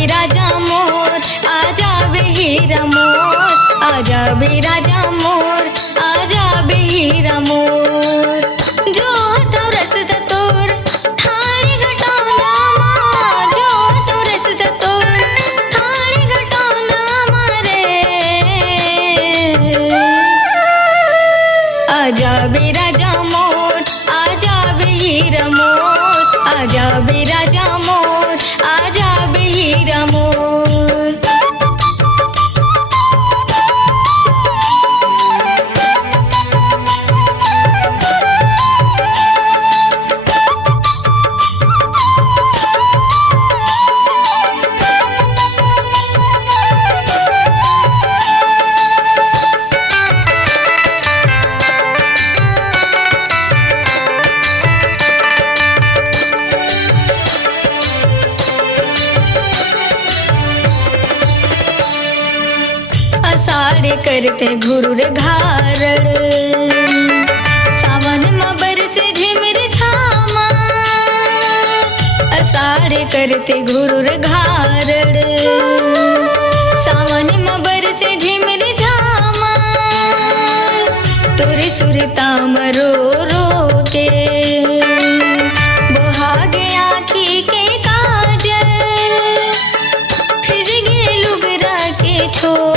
बे राजा मोर, आजा बे हीरा मोर, आजा बे राजा मोर, आजा बे हीरा मोर। जो तो रसद तोर थाने घटाना माँ, जो तो रसद तोर थाने घटाना मारे। आजा बे राजा मोर, आजा बे हीरा मोर, आजा बे राजा मोर, आजा बे हीरा मोर। आषाढ़ करते घुरुर घारड़, सावन में बरसे झिमिर झामा। आषाढ़ करते घुरुर घारड़, सावन में बरसे झिमिर झामा। तोरे सुरता मरो रो के बोहागे आँखी के काजल, फिर गे लुगरा के छोर।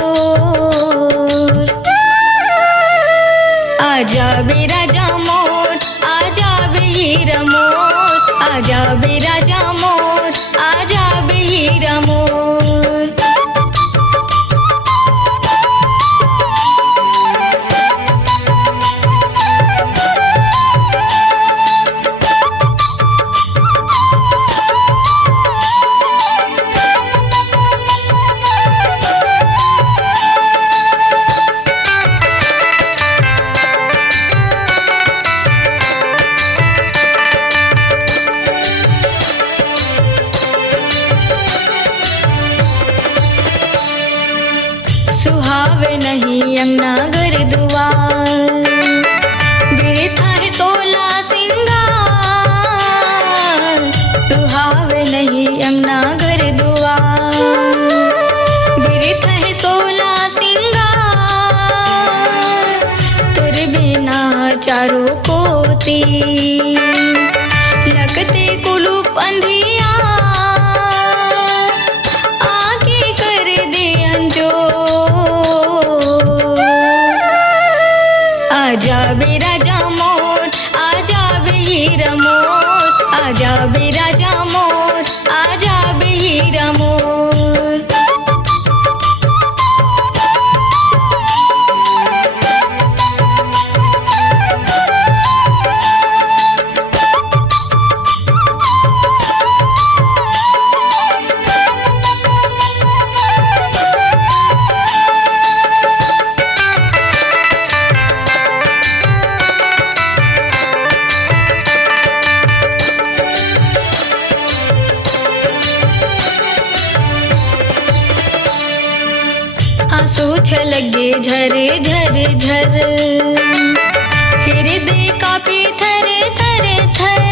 आजा बे राजा मोर, आजा बे हीरा मोर, आजा बे राजा मोर, आजा बे हीरा मोर। सुहावे नहीं अंगना घर दुआर, बिरथा है सोला सिंगार। सुहावे नहीं अंगना घर दुआर, बिरथा है सोला सिंगार। तुर बिना चारों कोती लगते कुलूप अंधिया, आके कर दे अंजो। आजा बे राजा मोर, आजा बे हीरा मोर, आजा बे राजा मोर, आजा बे हीरा मोर। आंसू छलके झर झर झर, हृदय कांपे थर थर थर।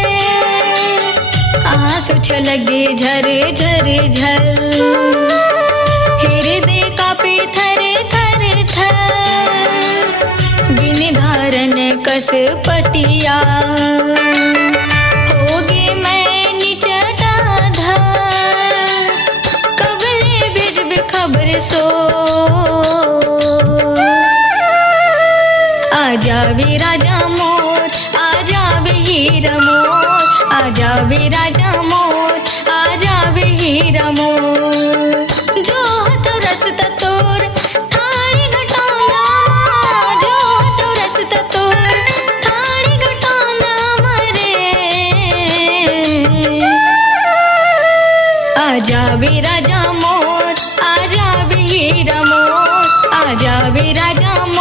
आंसू छलके झर झर झर, हृदय कांपे थर थर थर। बिन धारन कस पटिया होगे मैं निचटा धर। कबले भेजब खबर सो, आजा बे राजा मोर, आजा बे हीरा मोर, आजा बे राजा मोर, आजा बे हीरा मोर। जो तो रसता तोर थाने घटाना माँ, जो तो रसता तोर थाने घटाना मारे। आजा बे राजा मोर, आजा बे हीरा मोर, आजा बे राजा मोर।